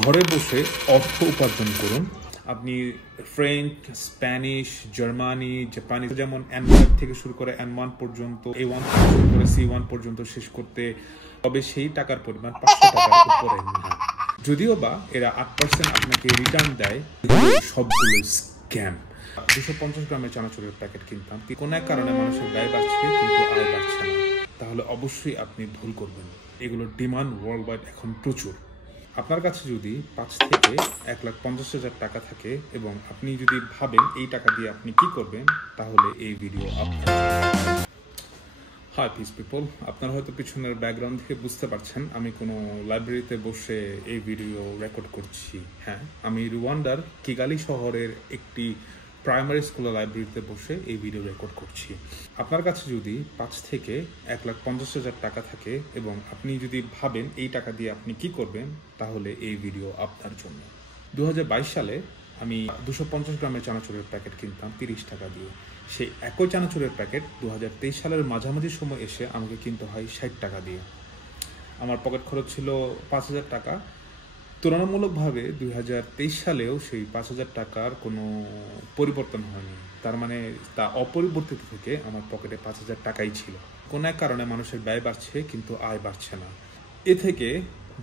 ঘরে বসে অর্থ উপার্জন করুন। আপনি ফ্রেঞ্চ, স্প্যানিশ, জার্মানি, জাপানি, যেমন N5 থেকে শুরু করে N1 পর্যন্ত, A1 থেকে শুরু করে C1 পর্যন্ত শেষ করতে, তবে সেই টাকার পরিমাণ 500 টাকার উপরে না। যদিও বা এরা 8% আপনাকে রিটার্ন দেয়, সবগুলো স্ক্যাম। 250 গ্রামের চানাচুরের প্যাকেট কিনতাম, কোনো এক কারণে মানুষের ব্যয় বাড়ছে কিন্তু আয় বাড়ছে না, তাহলে অবশ্যই আপনি ভুল করবেন। এগুলোর ডিমান্ড ওয়ার্ল্ড ওয়াইড এখন প্রচুর। আপনার কাছে যদি 5 থেকে 1,50,000 টাকা থাকে এবং আপনি যদি ভাবেন এই টাকা দিয়ে আপনি কি করবেন, তাহলে এই ভিডিও আপনার। হাই পিস পিপল, আপনারা হয়তো পিছনের ব্যাকগ্রাউন্ড থেকে বুঝতে পারছেন আমি কোনো লাইব্রেরিতে বসে এই ভিডিও রেকর্ড করছি। হ্যাঁ, আমি রুয়ান্ডার কিগালি শহরের একটি প্রাইমারি স্কুলের লাইব্রেরিতে বসে এই ভিডিও রেকর্ড করছি। আপনার কাছে যদি 5 থেকে 1,50,000 টাকা থাকে এবং আপনি যদি ভাবেন এই টাকা দিয়ে আপনি কি করবেন, তাহলে এই ভিডিও আপনার জন্য। 2022 সালে আমি 250 গ্রামের চানাচুরের প্যাকেট কিনতাম 30 টাকা দিয়ে। সেই একই চানাচুরের প্যাকেট 2023 সালের মাঝামাঝি সময় এসে আমাকে কিনতে হয় 60 টাকা দিয়ে। আমার পকেট খরচ ছিল 5,000 টাকা। তুলনামূলকভাবে 2023 সালেও সেই 5,000 টাকার কোনো পরিবর্তন হয়নি। তার মানে তা অপরিবর্তিত থেকে আমার পকেটে 5,000 টাকাই ছিল। কোনো এক কারণে মানুষের ব্যয় বাড়ছে কিন্তু আয় বাড়ছে না। এ থেকে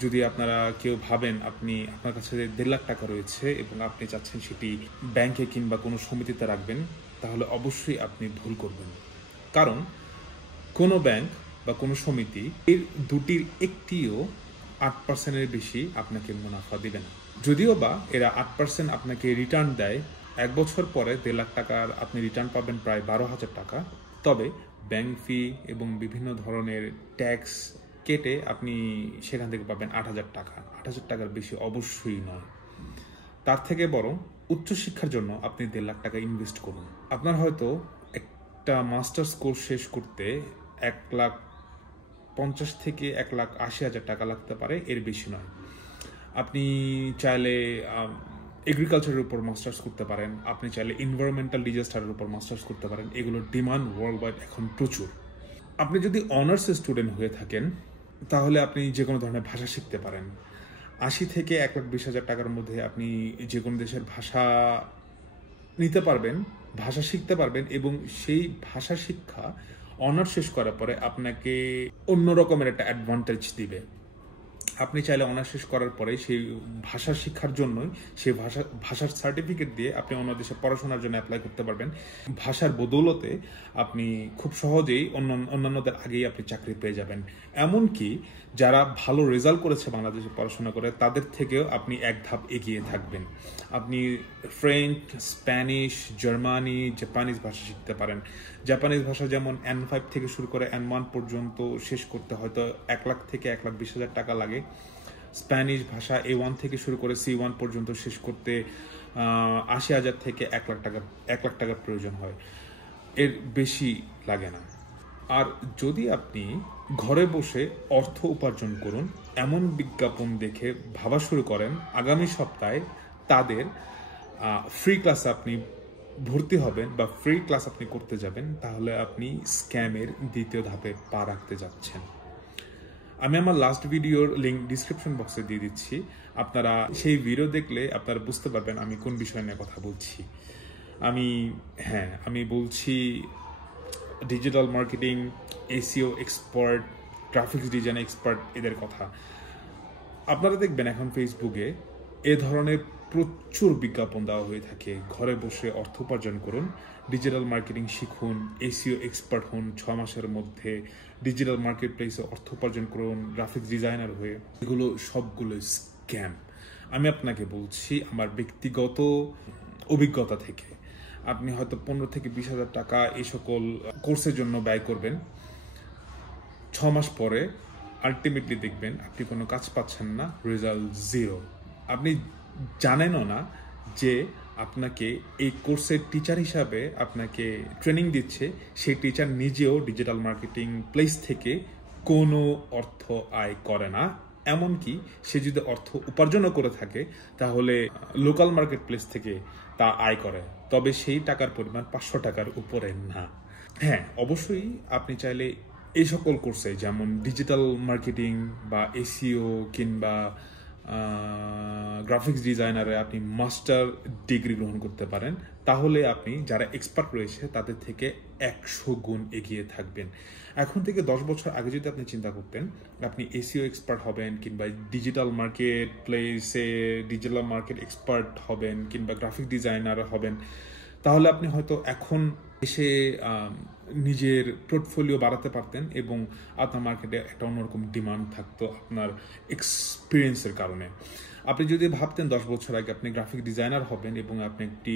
যদি আপনারা কেউ ভাবেন আপনার কাছে 1.5 লাখ টাকা রয়েছে এবং আপনি চাচ্ছেন সেটি ব্যাংকে কিংবা কোনো সমিতিতে রাখবেন, তাহলে অবশ্যই আপনি ভুল করবেন। কারণ কোনো ব্যাংক বা কোনো সমিতি এর দুটির একটিও 8%-এর বেশি আপনাকে মুনাফা দেবে না। যদিও বা এরা 8% আপনাকে রিটার্ন দেয়, 1 বছর পরে 1.5 লাখ টাকার আপনি রিটার্ন পাবেন প্রায় 12,000 টাকা। তবে ব্যাংক ফি এবং বিভিন্ন ধরনের ট্যাক্স কেটে আপনি সেখান থেকে পাবেন 8,000 টাকা। 8,000 টাকার বেশি অবশ্যই নয়। তার থেকে বরং উচ্চশিক্ষার জন্য আপনি 1.5 লাখ টাকা ইনভেস্ট করুন। আপনার হয়তো একটা মাস্টার্স কোর্স শেষ করতে 1,50,000 থেকে 1,80,000 টাকা লাগতে পারে, এর বেশি নয়। আপনি চাইলে এগ্রিকালচারের উপর মাস্টার্স করতে পারেন, আপনি চাইলে এনভায়রনমেন্টাল ডিজাস্টারের উপর মাস্টার্স করতে পারেন। এগুলোর ডিমান্ড ওয়ার্ল্ড ওয়াইড এখন প্রচুর। আপনি যদি অনার্স স্টুডেন্ট হয়ে থাকেন, তাহলে আপনি যে কোনো ধরনের ভাষা শিখতে পারেন। 80 থেকে 1,20,000 টাকার মধ্যে আপনি যে কোনো দেশের ভাষা নিতে পারবেন, ভাষা শিখতে পারবেন এবং সেই ভাষা শিক্ষা অনার্স শেষ করার পরে আপনাকে অন্য রকমের একটা অ্যাডভান্টেজ দিবে। আপনি চাইলে অনার্স শেষ করার পরে সেই ভাষা শিক্ষার জন্যই সেই ভাষার সার্টিফিকেট দিয়ে আপনি অন্য দেশে পড়াশোনার জন্য অ্যাপ্লাই করতে পারবেন। ভাষার বদৌলতে আপনি খুব সহজেই অন্যান্যদের আগেই আপনি চাকরি পেয়ে যাবেন। এমনকি যারা ভালো রেজাল্ট করেছে বাংলাদেশে পড়াশোনা করে, তাদের থেকেও আপনি এক ধাপ এগিয়ে থাকবেন। আপনি ফ্রেঞ্চ, স্প্যানিশ, জার্মানি, জাপানিজ ভাষা শিখতে পারেন। জাপানিজ ভাষা যেমন N5 থেকে শুরু করে N1 পর্যন্ত শেষ করতে হয়তো 1 লাখ থেকে 1,20,000 টাকা লাগে। স্প্যানিশ ভাষা A1 থেকে শুরু করে C1 পর্যন্ত শেষ করতে 80,000 থেকে 1 লাখ টাকার প্রয়োজন হয়, এর বেশি লাগে না। আর যদি আপনি ঘরে বসে অর্থ উপার্জন করুন এমন বিজ্ঞাপন দেখে ভাবা শুরু করেন আগামী সপ্তাহে তাদের ফ্রি ক্লাসে আপনি ভর্তি হবেন বা ফ্রি ক্লাস আপনি করতে যাবেন, তাহলে আপনি স্ক্যামের দ্বিতীয় ধাপে পা রাখতে যাচ্ছেন। আমি আমার লাস্ট ভিডিওর লিঙ্ক ডিসক্রিপশন বক্সে দিয়ে দিচ্ছি। আপনারা সেই ভিডিও দেখলে আপনারা বুঝতে পারবেন আমি কোন বিষয় নিয়ে কথা বলছি। আমি বলছি digital marketing, SEO expert, graphics design expert, এদের কথা। আপনারা দেখবেন এখন ফেসবুকে এ ধরনের প্রচুর বিজ্ঞাপন দেওয়া হয়ে থাকে। ঘরে বসে অর্থ উপার্জন করুন, ডিজিটাল মার্কেটিং শিখুন, এসইও এক্সপার্ট হন, 6 মাসের মধ্যে ডিজিটাল মার্কেট প্লেসে অর্থ উপার্জন করুন, গ্রাফিক্স ডিজাইনার হয়ে। এগুলো সবগুলো স্ক্যাম। আমি আপনাকে বলছি আমার ব্যক্তিগত অভিজ্ঞতা থেকে। আপনি হয়তো 15 থেকে 20,000 টাকা এই সকল কোর্সের জন্য ব্যয় করবেন, 6 মাস পরে আলটিমেটলি দেখবেন আপনি কোনো কাজ পাচ্ছেন না, রেজাল্ট 0। আপনি জানেনও না যে আপনাকে এই কোর্সের টিচার হিসাবে আপনাকে ট্রেনিং দিচ্ছে সেই টিচার নিজেও ডিজিটাল মার্কেটিং প্লেস থেকে কোনো অর্থ আয় করে না। এমনকি সে যদি অর্থ উপার্জনও করে থাকে তাহলে লোকাল মার্কেট প্লেস থেকে তা আয় করে, তবে সেই টাকার পরিমাণ 500 টাকার উপরে না। হ্যাঁ, অবশ্যই আপনি চাইলে এই সকল কোর্সে যেমন ডিজিটাল মার্কেটিং বা এসইও কিংবা গ্রাফিক্স ডিজাইনারে আপনি মাস্টার ডিগ্রি গ্রহণ করতে পারেন, তাহলে আপনি যারা এক্সপার্ট রয়েছে তাদের থেকে 100 গুণ এগিয়ে থাকবেন। এখন থেকে 10 বছর আগে যদি আপনি চিন্তা করতেন আপনি এসইও এক্সপার্ট হবেন, কিংবা ডিজিটাল মার্কেট প্লেসে ডিজিটাল মার্কেট এক্সপার্ট হবেন, কিংবা গ্রাফিক ডিজাইনার হবেন, তাহলে আপনি হয়তো এখন এসে নিজের পোর্টফোলিও বাড়াতে পারতেন এবং আপনার মার্কেটে একটা অন্যরকম ডিমান্ড থাকতো আপনার এক্সপিরিয়েন্সের কারণে। আপনি যদি ভাবতেন 10 বছর আগে আপনি গ্রাফিক ডিজাইনার হবেন এবং আপনি একটি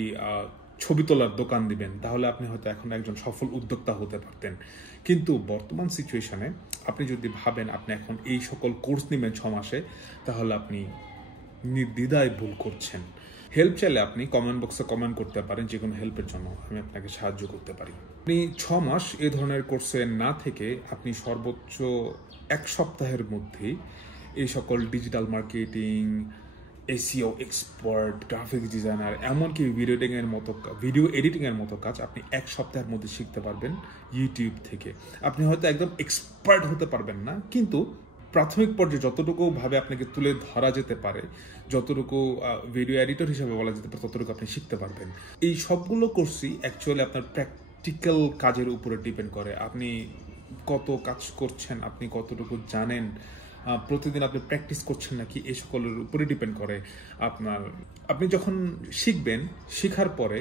ছবি তোলার দোকান দিবেন, তাহলে আপনি হয়তো এখন একজন সফল উদ্যোক্তা হতে পারতেন। কিন্তু বর্তমান সিচুয়েশনে আপনি যদি ভাবেন আপনি এখন এই সকল কোর্স নেবেন 6 মাসে, তাহলে আপনি নির্দ্বিধায় ভুল করছেন। হেল্প চাইলে আপনি কমেন্ট বক্সে কমেন্ট করতে পারেন, যে কোনো হেল্পের জন্য আমি আপনাকে সাহায্য করতে পারি। আপনি 6 মাস এই ধরনের কোর্সে না থেকে আপনি সর্বোচ্চ 1 সপ্তাহের মধ্যেই এই সকল digital marketing, SEO expert, graphics designer, এমনকি ভিডিও এডিটিংয়ের মতো কাজ আপনি 1 সপ্তাহের মধ্যে শিখতে পারবেন ইউটিউব থেকে। আপনি হয়তো একদম এক্সপার্ট হতে পারবেন না, কিন্তু প্রাথমিক পর্যায়ে যতটুকু ভাবে আপনাকে তুলে ধরা যেতে পারে, যতটুকু ভিডিও এডিটর হিসেবে বলা যেতে পারে, ততটুকু আপনি শিখতে পারবেন। এই সবগুলো কোর্সই অ্যাকচুয়ালি আপনার প্র্যাকটিক্যাল কাজের উপরে ডিপেন্ড করে। আপনি কত কাজ করছেন, আপনি কতটুকু জানেন, প্রতিদিন আপনি প্র্যাকটিস করছেন নাকি, এই সকলের উপরে ডিপেন্ড করে আপনি যখন শিখবেন, শেখার পরে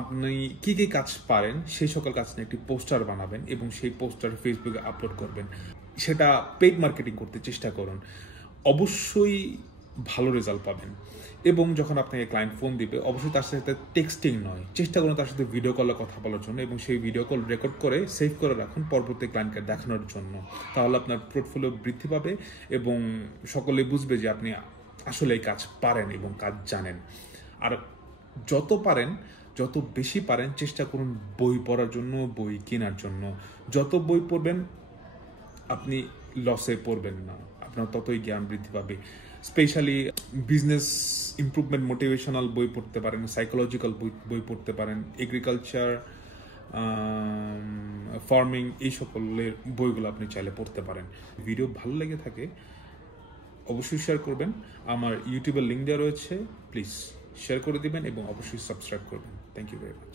আপনি কি কি কাজ পারেন সেই সকল কাজ নিয়ে একটি পোস্টার বানাবেন এবং সেই পোস্টার ফেসবুকে আপলোড করবেন। সেটা পেইড মার্কেটিং করতে চেষ্টা করুন, অবশ্যই ভালো রেজাল্ট পাবেন। এবং যখন আপনাকে ক্লায়েন্ট ফোন দিবে, অবশ্যই তার সাথে টেক্সটিং নয়, চেষ্টা করুন তার সাথে ভিডিও কলে কথা বলার জন্য, এবং সেই ভিডিও কল রেকর্ড করে সেভ করে রাখুন পরবর্তী ক্লায়েন্টকে দেখানোর জন্য। তাহলে আপনার পোর্টফোলিও বৃদ্ধি পাবে এবং সকলে বুঝবে যে আপনি আসলে এই কাজ পারেন এবং কাজ জানেন। আর যত বেশি পারেন চেষ্টা করুন বই পড়ার জন্য, বই কেনার জন্য। যত বই পড়বেন আপনি লসে পড়বেন না, আপনার ততই জ্ঞান বৃদ্ধি পাবে। স্পেশালি বিজনেস ইমপ্রুভমেন্ট মোটিভেশনাল বই পড়তে পারেন, সাইকোলজিক্যাল বই পড়তে পারেন, এগ্রিকালচার, ফার্মিং, এই সকলের বইগুলো আপনি চাইলে পড়তে পারেন। ভিডিও ভালো লেগে থাকে অবশ্যই শেয়ার করবেন। আমার ইউটিউবের লিঙ্ক দেওয়া রয়েছে, প্লিজ শেয়ার করে দিবেন এবং অবশ্যই সাবস্ক্রাইব করবেন। Thank you very much.